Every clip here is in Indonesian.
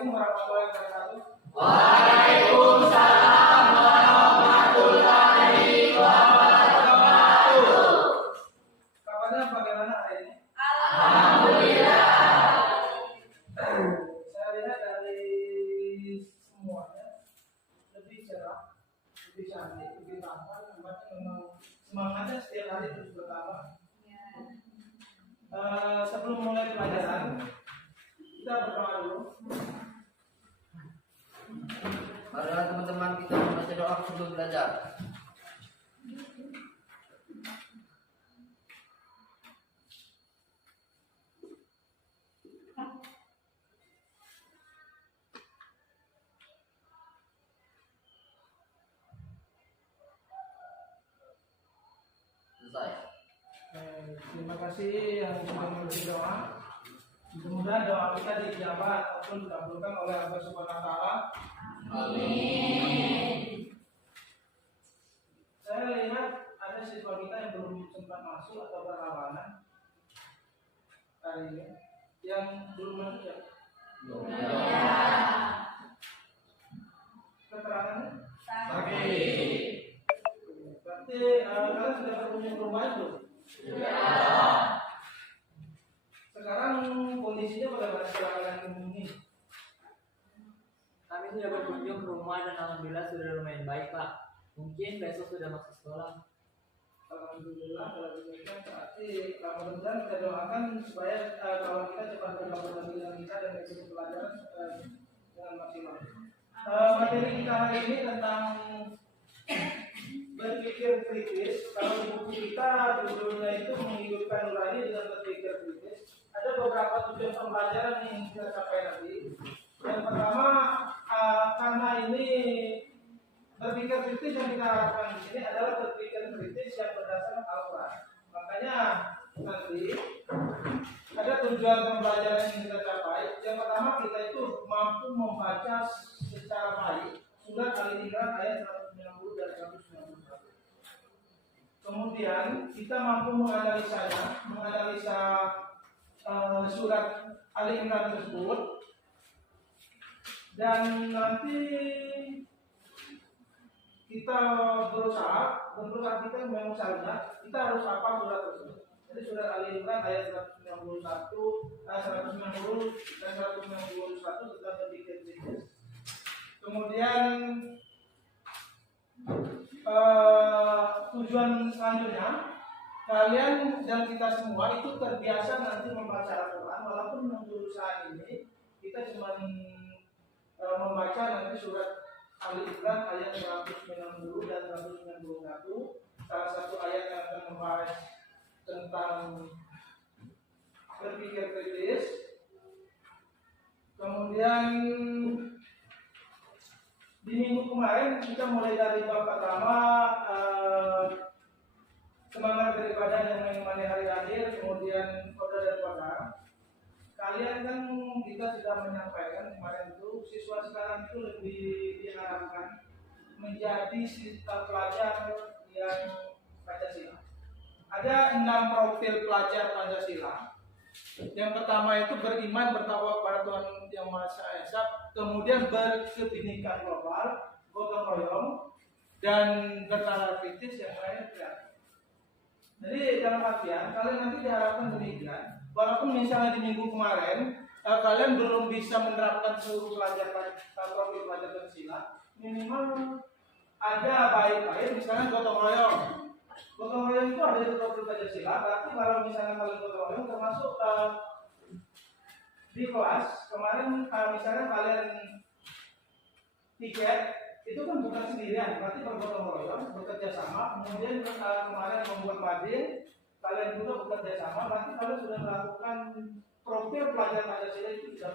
Assalamualaikum warahmatullahi wabarakatuh. Waalaikumsalam warahmatullahi wabarakatuh. Kabarnya bagaimana hari ini? Alhamdulillah. Saya lihat dari semuanya lebih cerah, lebih cantik, lebih tampan. Nampaknya memang semangatnya setiap hari terus bertambah. Sebelum mulai pelajaran, kita berdoa dulu. Marilah teman-teman kita membaca doa sebelum belajar. Selesai. Terima kasih yang sudah memberi doa. Mudah-mudahan doa kita dijawab ataupun dikabulkan oleh Allah Subhanahu wa taala. Amin. Saya lihat ada siswa kita yang belum sempat masuk atau berhalangan hari ini. Yang belum masuk ya? Ya. Keterangannya? Sakit. Berarti kalian sudah berkunjung ke rumah itu? Ya. Sekarang kondisinya bagaimana setelah kalian kunjungi? Kami sudah berkunjung ke rumah dan alhamdulillah sudah lumayan baik, Pak. Mungkin besok sudah masuk sekolah. Alhamdulillah kalau demikian berarti mudah-mudahan kita doakan supaya kawan kita cepat bergabung lagi dengan kita dan mengikuti pelajaran dengan maksimal. Materi kita hari ini tentang berpikir kritis. Kalau di buku kita judulnya itu menghidupkan nurani dengan berpikir kritis. Ada beberapa tujuan pembelajaran yang kita capai nanti. Yang pertama, karena ini berpikir kritis yang kita harapkan di sini adalah berpikir kritis yang berdasarkan Al-Quran. Makanya nanti ada tujuan pembelajaran yang kita capai. Yang pertama, kita itu mampu membaca secara baik surat Al-Imran ayat 190 dan 191. Kemudian kita mampu menganalisa surat Al-Imran tersebut, dan nanti kita berusaha kita memang seharusnya kita harus hafal surat tersebut. Jadi surat Al-Imran ayat 191, 190 dan 191 tentang berpikir kritis. Kemudian tujuan selanjutnya, kalian dan kita semua itu terbiasa nanti membaca Al-Quran. Walaupun untuk saat ini kita cuma membaca nanti surat Al-Imran ayat 190 dan 191. Salah satu ayat yang akan membahas tentang berpikir kritis. Kemudian di minggu kemarin kita mulai dari bab pertama, semangat beribadah dan mengimani hari akhir, kemudian koda dan koda. Kalian kan kita sudah menyampaikan kemarin itu siswa sekarang itu lebih diharapkan menjadi pelajar yang Pancasila. Ada 6 profil pelajar Pancasila. Yang pertama itu beriman bertakwa kepada Tuhan Yang Maha Esa, kemudian berkebinekaan global, gotong royong, dan bernalar kritis yang lain kreatif. Jadi dalam artian kalian nanti diharapkan demikian. Walaupun misalnya di minggu kemarin kalian belum bisa menerapkan seluruh profil pelajar Pancasila, minimal ada baik-baik misalnya gotong royong. Gotong royong itu ada di profil Pancasila. Berarti kalau misalnya kalian gotong royong termasuk di kelas kemarin misalnya kalian tiket itu kan bukan sendirian, berarti bergotong royong, bekerja sama. Kemudian kemarin membuat bading, kalian juga bekerja sama. Berarti kalian sudah melakukan profil pelajar Pancasila itu sudah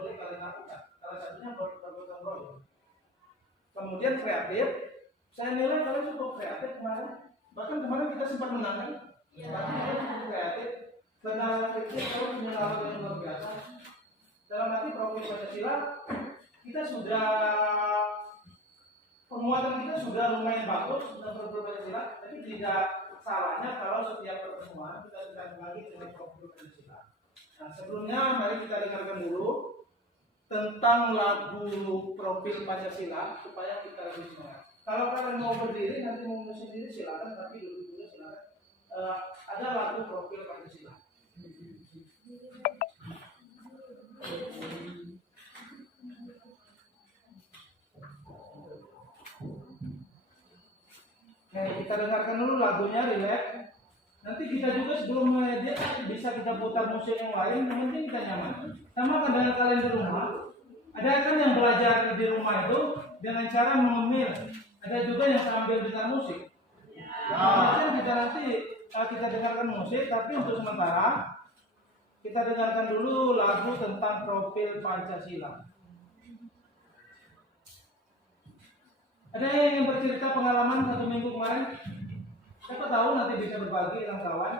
boleh kalian lakukan. Salah satunya bergotong royong. Kemudian kreatif, saya nilai kalian cukup kreatif kemarin. Bahkan kemarin kita sempat menang kan? Berarti kalian cukup kreatif. Benar kritis kalau punya hal yang luar biasa. Dalam arti profil Pancasila kita sudah, penguatan kita sudah lumayan bagus tentang profil Pancasila, tapi tidak salahnya kalau setiap pertemuan kita sudah kembali dengan profil Pancasila. Nah, sebelumnya mari kita dengarkan dulu tentang lagu profil Pancasila supaya kita lebih semangat. Kalau kalian mau berdiri nanti mau sendiri silakan, tapi dulu silakan. Ada lagu profil Pancasila. Kita dengarkan dulu lagunya, relax. Nanti kita juga sebelum mengedit bisa kita putar musik yang lain, yang penting kita nyaman. Sama kan dengan kalian di rumah. Ada kan yang belajar di rumah itu dengan cara mengemil. Ada juga yang sambil dengar musik. Nah, kita nanti kita dengarkan musik, tapi untuk sementara kita dengarkan dulu lagu tentang profil Pancasila. Ada yang ingin bercerita pengalaman 1 minggu kemarin? Siapa tahu nanti bisa berbagi dengan kawan.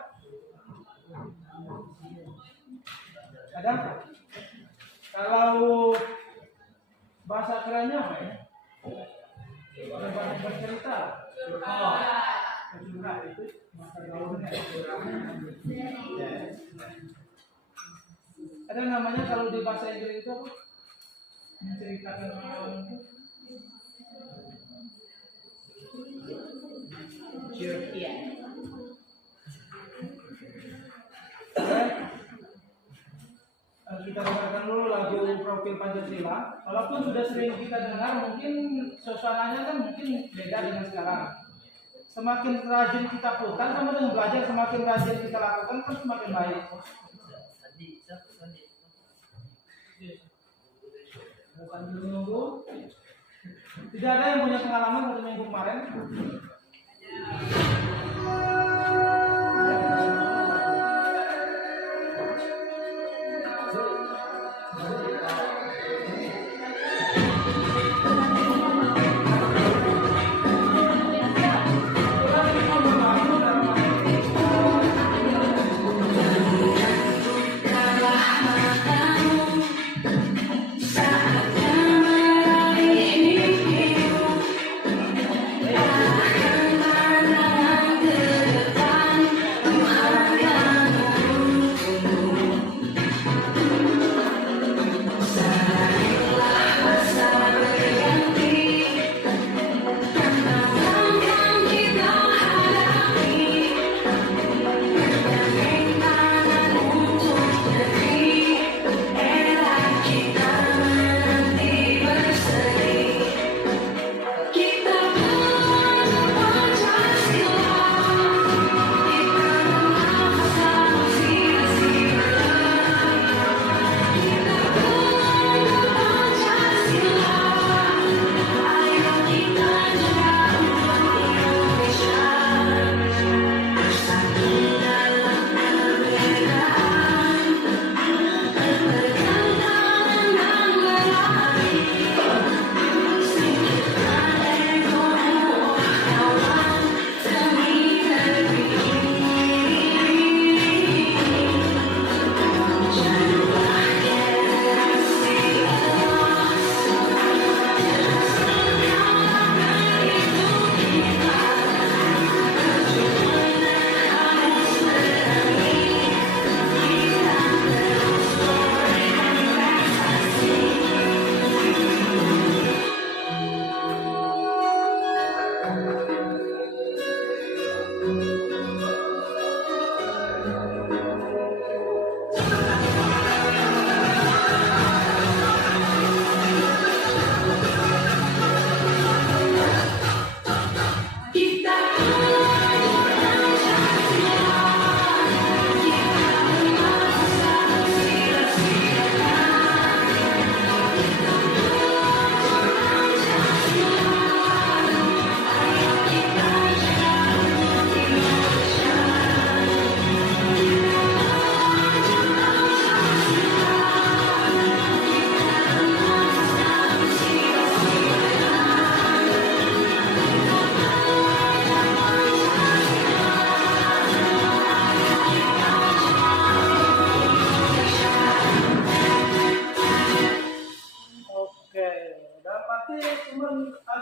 Ada? Kalau bahasa kerennya apa ya? Bercerita. Oh, curhat itu masa gaulnya. Ada namanya kalau di bahasa Inggris itu apa? Menceritakan pengalaman itu. Kita dengarkan dulu lagu profil Pancasila. Walaupun sudah sering kita dengar, mungkin suasananya kan mungkin beda dengan sekarang. Semakin rajin kita putar sama dengan belajar, semakin rajin kita lakukan kan semakin baik. Sambil menunggu. Tidak ada yang punya pengalaman 1 minggu kemarin?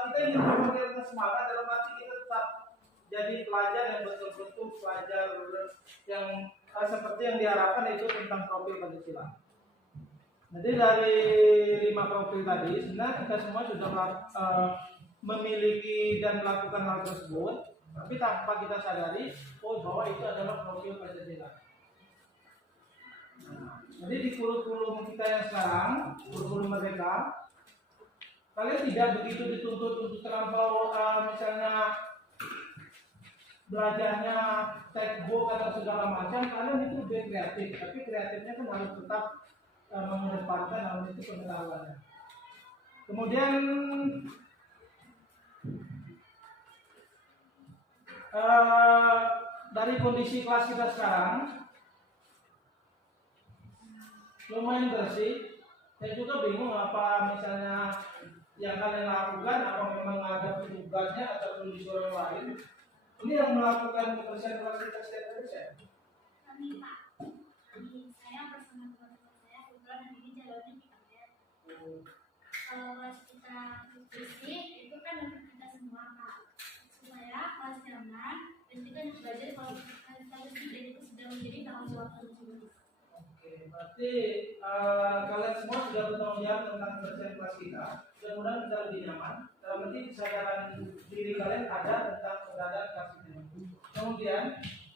Kita ingin memberikan semangat dalam arti kita tetap jadi pelajar yang betul-betul pelajar yang seperti yang diharapkan, itu tentang profil Pancasila. Jadi dari 5 profil tadi sebenarnya kita semua sudah memiliki dan melakukan hal tersebut, tapi tanpa kita sadari bahwa itu adalah profil Pancasila. Jadi di kurikulum kita yang sekarang, kurikulum mereka, kalian tidak begitu dituntut untuk terlampau misalnya belajarnya textbook atau segala macam. Kalian itu lebih kreatif, tapi kreatifnya kan harus tetap mengedepankan hal itu pengetahuannya. Kemudian dari kondisi kelas kita sekarang lumayan bersih. Saya juga bingung apa misalnya yang kalian lakukan, apa memang ada tugasnya atau disuruh yang lain. Ini yang melakukan kebersihan kelas kita setiap hari saya. Kami Pak, saya bersama teman-teman saya kebetulan hari ini jalannya di kampus. Kalau kelas kita bersih itu kan untuk kita semua Pak, supaya kelas nyaman dan kita belajar kalau kita bersih dan itu sudah menjadi tanggung jawab tersebut. Oke, berarti kalian semua sudah bertanggung jawab tentang kebersihan kelas kita. Mudah-mudahan kita lebih nyaman. Dalam arti kesadaran diri kalian ada tentang keberadaan kelas ini. Kemudian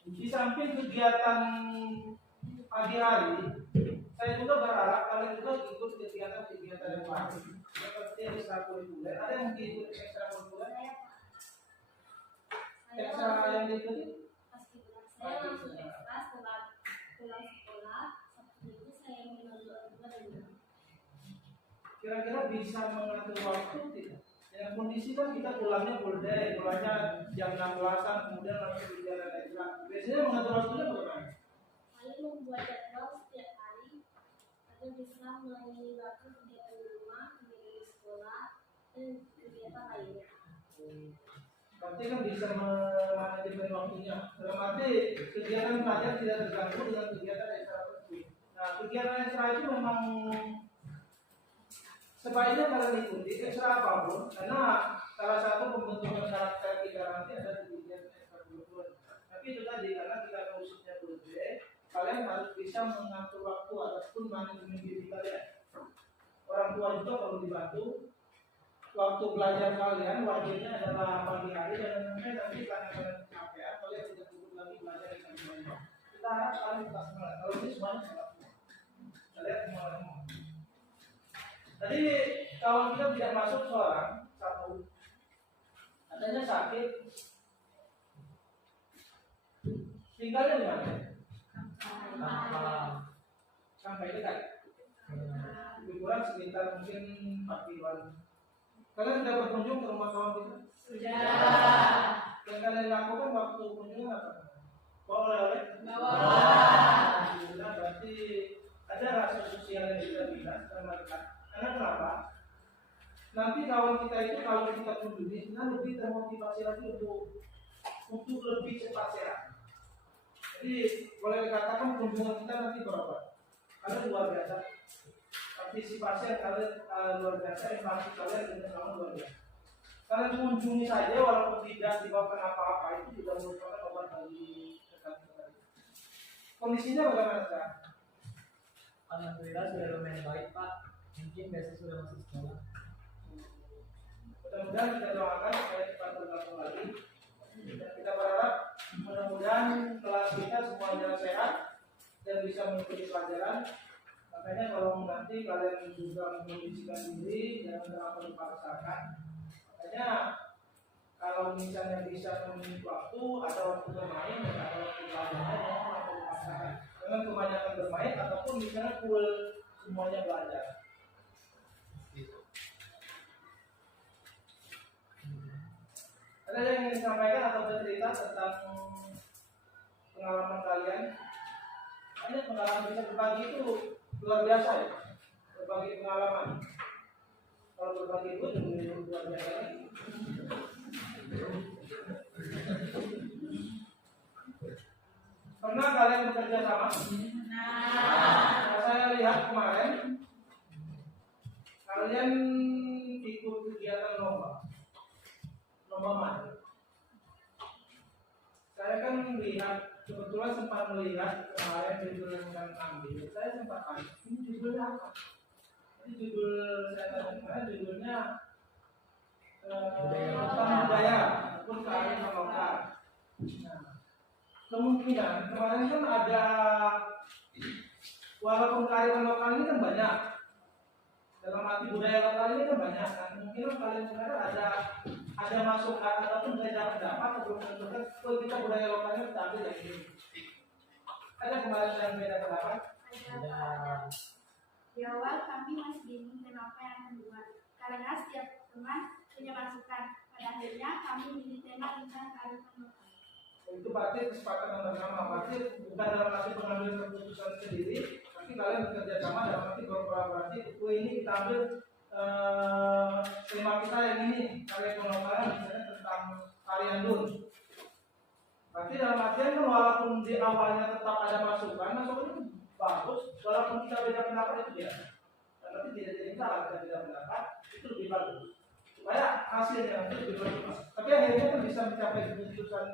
di samping kegiatan pagi hari, saya juga berharap kalian juga ikut kegiatan-kegiatan yang lain seperti ekstrakurikuler. Ada yang diikut ekstrakurikuler? Ekstra yang diikuti? Saya langsung ekstra setelah pulang sekolah. Sabtu itu saya mengajar orang tua dan guru. Kira-kira bisa mengatur waktu tidak? Dengan kondisi kan kita pulangnya full day, pulangnya jam 16-an, kemudian langsung berjalan ekstra. Biasanya mengatur waktunya bagaimana? Saya membuat jadwal setiap hari agar bisa melayani waktu kegiatan di rumah, kegiatan di sekolah, dan kegiatan lainnya. Berarti kan bisa memanajemen waktunya. Dalam arti kegiatan belajar tidak terganggu dengan kegiatan ekstra tersebut. Nah, kegiatan ekstra itu memang sebaiknya kalian ikuti ekstra apapun, karena salah satu pembentukan karakter kita nanti ada di kegiatan ekstra kurikuler. Tapi itu tadi karena kita khususnya berbeda, kalian harus bisa mengatur waktu ataupun manajemen diri kalian. Orang tua juga perlu dibantu. Waktu belajar kalian wajibnya adalah pagi hari dan nanti karena kalian capek, kalian tidak cukup lagi belajar dengan banyak. Kita harap kalian tetap semangat. Kalau ini semuanya salah. Kalian semuanya. Tadi kawan kita tidak masuk seorang satu, katanya sakit. Tinggalnya di mana? Sampai dekat. Lebih kurang sekitar mungkin 4 kiloan. Kalian sudah berkunjung ke rumah kawan kita? Sudah. Yang kalian lakukan waktu kunjungan apa? Bawa oleh-oleh? Bawa. Alhamdulillah, berarti ada rasa sosial yang kita bilang sama dekat. Karena kenapa? Nanti kawan kita itu kalau kita kunjungi, sebenarnya lebih termotivasi lagi untuk lebih cepat sehat. Jadi boleh dikatakan kunjungan kita nanti berapa? Karena luar biasa. Partisipasi yang kalian luar biasa, interaksi kalian dengan kamu luar biasa. Kalian mengunjungi saja walaupun tidak dibawakan apa-apa itu juga merupakan obat bagi kesehatan. Kondisinya bagaimana sekarang? Alhamdulillah sudah lumayan baik Pak. Mungkin besok sudah masuk sekolah. Mudah-mudahan kita doakan supaya cepat bergabung lagi. Dan kita berharap mudah-mudahan kelas kita semuanya sehat dan bisa mengikuti pelajaran. Makanya kalau nanti kalian juga mengkondisikan diri jangan terlalu dipaksakan. Makanya kalau misalnya bisa memiliki waktu, ada waktu bermain dan ada waktu belajar, jangan terlalu dipaksakan. Jangan kebanyakan bermain ataupun misalnya full semuanya belajar. Ada yang ingin disampaikan atau bercerita tentang pengalaman kalian? Ada pengalaman bisa berbagi itu luar biasa ya, berbagi pengalaman. Kalau berbagi itu lebih luar biasa lagi. Pernah kalian bekerja sama? Nah, saya lihat kemarin kalian ikut kegiatan lomba main. Saya kan melihat, kebetulan sempat melihat kemarin judul yang kalian ambil. Saya sempat tanya, ini judulnya apa? Jadi judul saya tadi kemarin judulnya Budaya tentang budaya ataupun kearifan lokal. Nah, kemungkinan kemarin kan ada, walaupun kearifan lokal ini kan banyak, dalam arti budaya lokal ini kan banyak, kan mungkin kalian sebenarnya ada masukan ataupun beda pendapat atau menentukan oh kita budaya lokalnya kita ambil yang ini. Ada kemarin yang beda pendapat? Ada. Di awal kami masih bingung tema apa yang akan dibuat karena setiap teman punya masukan. Pada akhirnya kami memilih tema tentang kearifan lokal. Itu berarti kesepakatan bersama, berarti bukan dalam arti pengambilan keputusan sendiri, tapi kalian bekerja sama dalam arti berkolaborasi. Oh ini kita ambil tema kita yang ini, karya pengembangan misalnya tentang tarian dun. Berarti dalam artian kan walaupun di awalnya tetap ada masukan itu bagus, walaupun kita beda pendapat itu biasa. Tapi tidak jadi salah kita beda pendapat itu lebih bagus. Supaya hasilnya itu lebih bagus. Tapi akhirnya kan bisa mencapai keputusan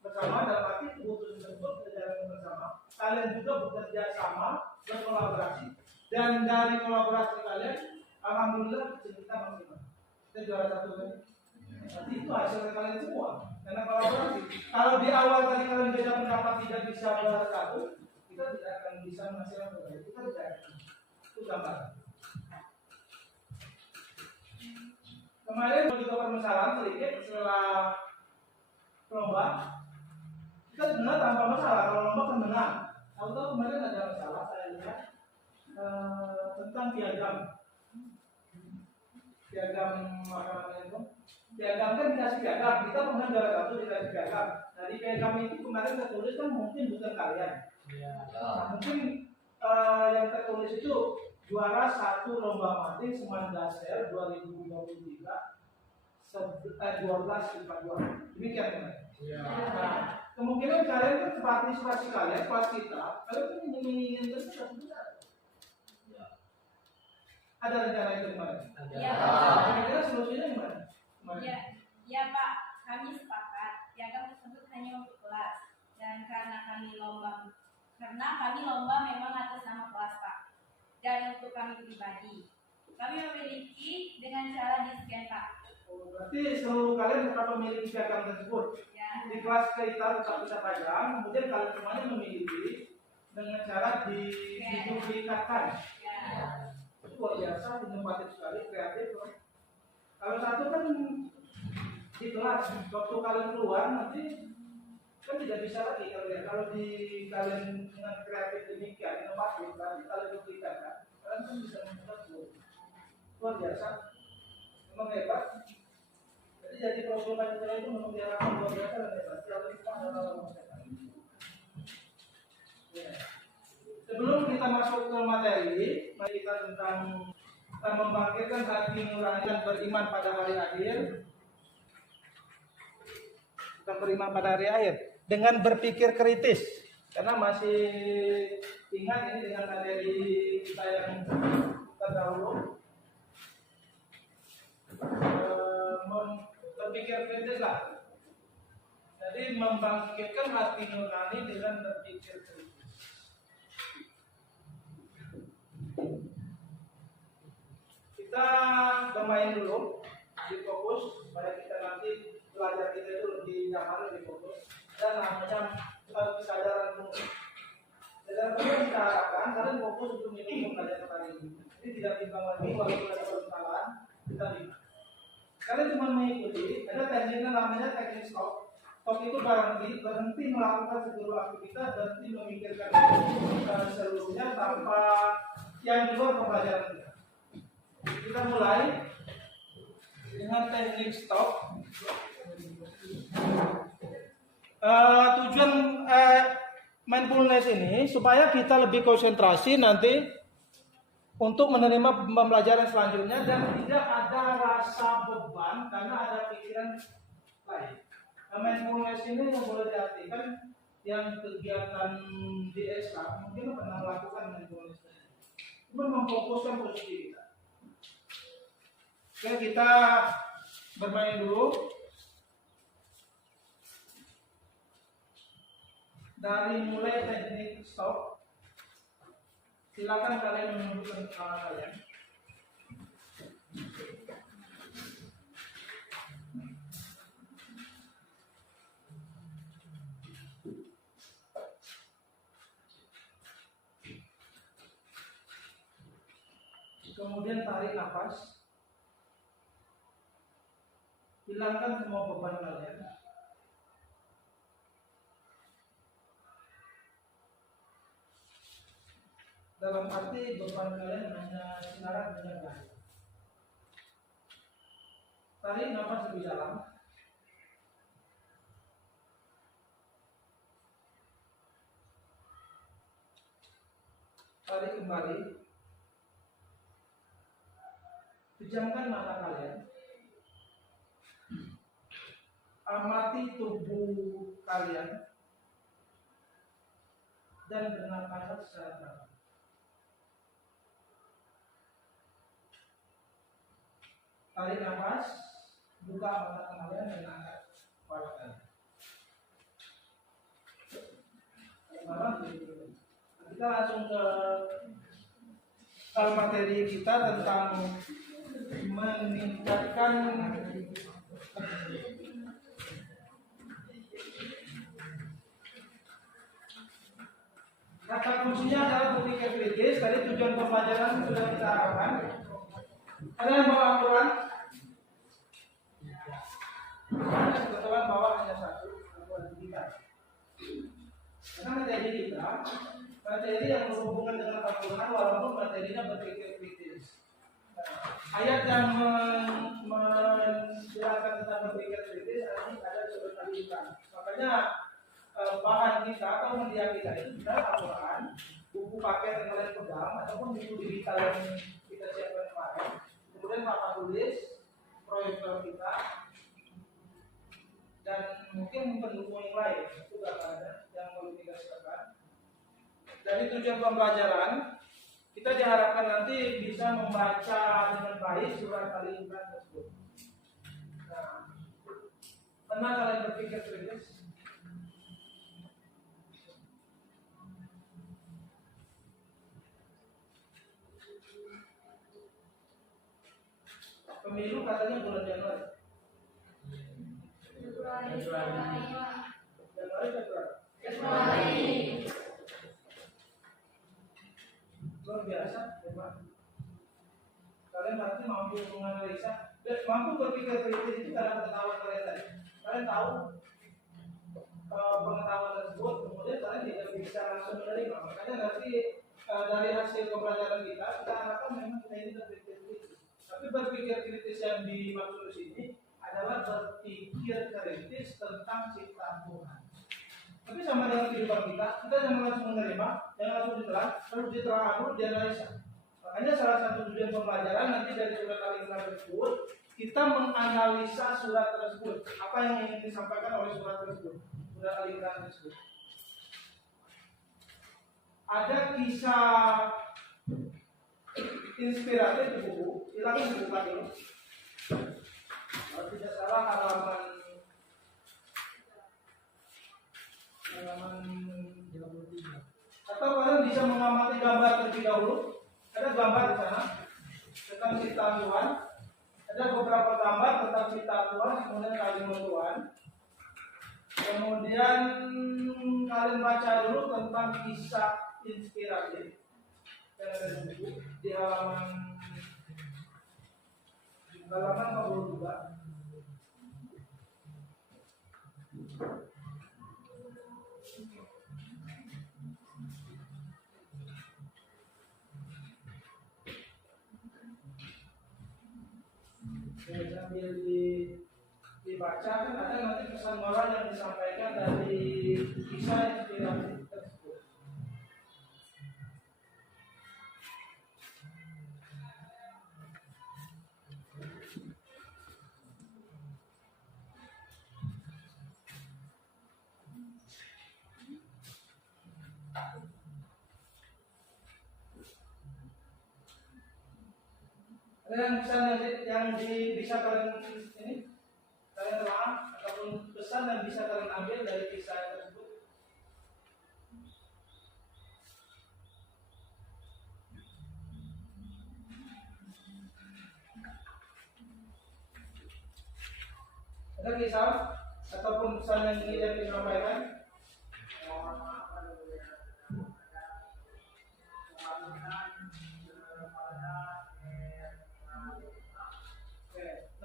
bersama dalam arti keputusan tersebut berjalan bersama. Kalian juga bekerja sama, berkolaborasi, dan dari kolaborasi kalian, alhamdulillah kita maksimal. Kita juara satu kan? Nanti itu hasil kalian semua. Karena kolaborasi. Kalau di awal tadi kalian beda pendapat tidak bisa bersatu, kita tidak akan bisa menghasilkan terbaik. Kita tidak akan. Itu gambar. Kemarin juga permasalahan sedikit setelah lomba. Kita sebenarnya tanpa masalah kalau lomba kan menang. Tahu-tahu kemarin ada masalah saya lihat tentang piagam apa namanya itu? Piagam kan dikasih piagam. Kita pernah juara satu dikasih piagam. Dari piagam itu kemarin tertulis kan mungkin bukan kalian. Iya. Nah, mungkin yang tertulis itu juara satu lomba mati Semandaser 2023 12 demikian kan? Iya. Nah, kemungkinan kalian kan partisipasi kalian kelas kita kalian kan menginginkan satu besar. Ada rencana itu kemarin? Ada. Iya. Kira-kira solusinya gimana? Kemarin? Ya Pak, kami sepakat piagam tersebut hanya untuk kelas dan karena kami lomba memang atas nama kelas Pak. Dan untuk kami pribadi, kami memiliki dengan cara di-scan Pak. Oh, berarti seluruh kalian tetap memiliki piagam tersebut. Ya, Di kelas kita tetap bisa pajang, kemudian kalian semuanya memiliki dengan cara diduplikatkan. ya. Luar biasa, inovatif sekali, kreatif. Kalau satu kan di kelas, waktu kalian keluar nanti kan tidak bisa lagi kalian. Kalau di kalian dengan kreatif demikian, inovatif, nanti kalian duplikatkan, kalian kan bisa membuat luar biasa, memang hebat. Jadi problem Pancasila itu memang diarahkan luar biasa dan hebat. Kalau kita adalah sebelum kita masuk ke materi, mari kita tentang membangkitkan hati nurani dan beriman pada hari akhir. Kita beriman pada hari akhir dengan berpikir kritis, karena masih ingat ini dengan materi kita yang terdahulu. Berpikir kritis lah. Jadi membangkitkan hati nurani dengan berpikir kritis. Kita bermain dulu, difokus supaya kita nanti belajar kita itu lebih nyaman, lebih fokus. Dan namanya kesadaran penuh. Kesadaran penuh kita harapkan kalian fokus untuk mengikuti pelajaran kali ini. Jadi tidak timbang lagi walaupun ada permasalahan kita lihat. Kalian cuma mengikuti, ada tekniknya namanya teknik stop. Stop itu berhenti melakukan seluruh aktivitas, berhenti memikirkan seluruhnya tanpa yang di luar pembelajaran kita. Kita mulai dengan teknik stop. Tujuan mindfulness ini supaya kita lebih konsentrasi nanti untuk menerima pembelajaran selanjutnya dan tidak ada rasa beban karena ada pikiran lain. Mindfulness ini yang boleh diartikan yang kegiatan di SK mungkin pernah melakukan mindfulness. Cuma memfokuskan posisi kita. Oke, kita bermain dulu. Dari mulai teknik stop. Silakan kalian menunjukkan kepala kalian. Kemudian tarik nafas. Hilangkan semua beban kalian. Dalam arti beban kalian hanya sinaran dengan baik. Tarik nafas lebih dalam. Tarik kembali. Pejamkan mata kalian. Amati tubuh kalian dan bernafas secara dalam. Tarik nafas, buka mata kalian dan angkat kepala kalian. Kita langsung ke materi kita tentang meningkatkan kata kuncinya adalah berpikir kritis. Tadi tujuan pembelajaran sudah kita harapkan. Ada yang bawa Al-Quran? Kebetulan bawa hanya satu Al-Quran kita. Karena materi kita materi yang berhubungan dengan Al-Quran walaupun materinya berpikir kritis. Ayat yang menjelaskan tentang berpikir kritis ada surat Al-Imran. Makanya bahan kita atau media kita itu sudah Al-Quran, buku paket yang kalian pegang ataupun buku digital yang kita siapkan kemarin. Kemudian papan tulis, proyektor kita, dan mungkin pendukung yang lain itu tidak ada yang perlu kita siapkan. Dari tujuan pembelajaran, kita diharapkan nanti bisa membaca dengan baik surat Al-Imran tersebut. Nah, pernah kalian berpikir kritis? Pemilu katanya bulan Januari. Februari. Luar biasa, Pak. Kalian nanti mampu menganalisa, mampu berpikir kritis itu karena pengetahuan kalian tadi. Kalian tahu pengetahuan tersebut, kemudian kalian tidak bisa langsung menerima. Makanya nanti dari hasil pembelajaran kita harapkan memang kita ini berpikir kritis. Tapi berpikir kritis yang dimaksud di sini adalah berpikir kritis tentang ciptaan Tuhan. Tapi sama dengan kehidupan kita jangan langsung menerima, jangan langsung ditelan, harus ditelah dulu, dianalisa. Makanya salah satu tujuan pembelajaran nanti dari surat Al-Imran tersebut, kita menganalisa surat tersebut. Apa yang ingin disampaikan oleh surat tersebut, surat Al-Imran tersebut. Ada kisah inspiratif di buku, silakan dibuka dulu. Kalau tidak salah halaman 23. Atau kalian bisa mengamati gambar terlebih dahulu. Ada gambar di sana tentang ciptaan Tuhan. Ada beberapa gambar tentang ciptaan Tuhan, kemudian kalimat Tuhan. Kemudian kalian baca dulu tentang kisah inspiratif yang ada di buku di halaman 42. Sambil dibaca kan ada nanti pesan moral yang disampaikan dari kisah inspiratif tersebut. Ada yang bisa kalian ini kalian telah ataupun pesan yang bisa kalian ambil dari kisah tersebut. Ada kisah ataupun pesan yang ingin disampaikan?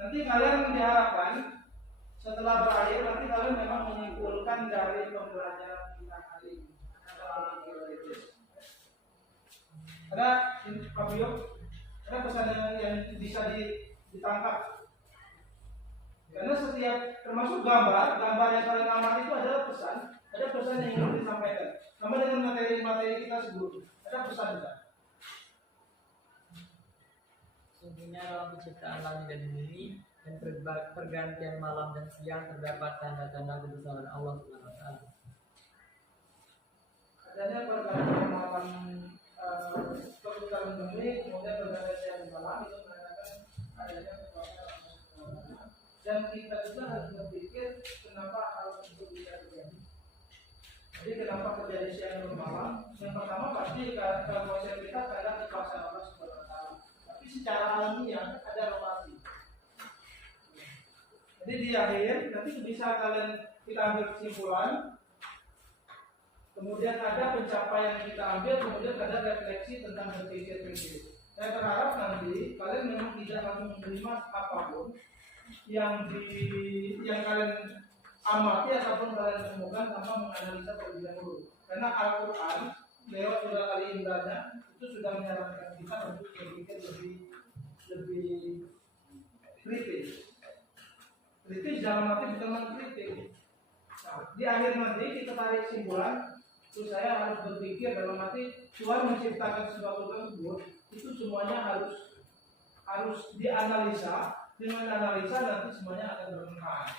Nanti kalian diharapkan setelah berakhir nanti kalian memang menyimpulkan dari pembelajaran kita hari ini. Ada Pak Bio, ada pesan yang bisa ditangkap. Karena setiap termasuk gambar yang kalian amati itu adalah pesan, ada pesan yang ingin disampaikan. Sama dengan materi-materi kita sebelumnya, ada pesan juga. Sungguhnya dalam penciptaan langit dan bumi dan pergantian malam dan siang terdapat tanda-tanda kebesaran Allah Subhanahu wa taala. Adanya pergantian malam perputaran bumi, kemudian pergantian siang dan malam itu menandakan adanya kekuasaan Allah Subhanahu wa taala. Dan kita juga harus berpikir kenapa hal tersebut bisa terjadi. Jadi kenapa terjadi siang dan malam? Yang pertama pasti karena konsep kita karena kekuasaan Allah Subhanahu wa taala. Tapi secara alamiah ada relasi. Jadi di akhir nanti bisa kita ambil kesimpulan, kemudian ada pencapaian yang kita ambil, kemudian ada refleksi tentang berpikir. Saya berharap nanti kalian memang tidak langsung menerima apapun yang kalian amati ataupun kalian temukan tanpa menganalisa terlebih dahulu. Karena Al-Quran lewat surah Ali Imran itu sudah menyarankan kita untuk berpikir lebih kritis. Kritis dalam arti bukan mengkritik. Nah, di akhir nanti kita tarik kesimpulan, terus saya harus berpikir dalam arti Tuhan menciptakan sesuatu tersebut itu semuanya harus dianalisa. Dengan analisa nanti semuanya akan bermanfaat.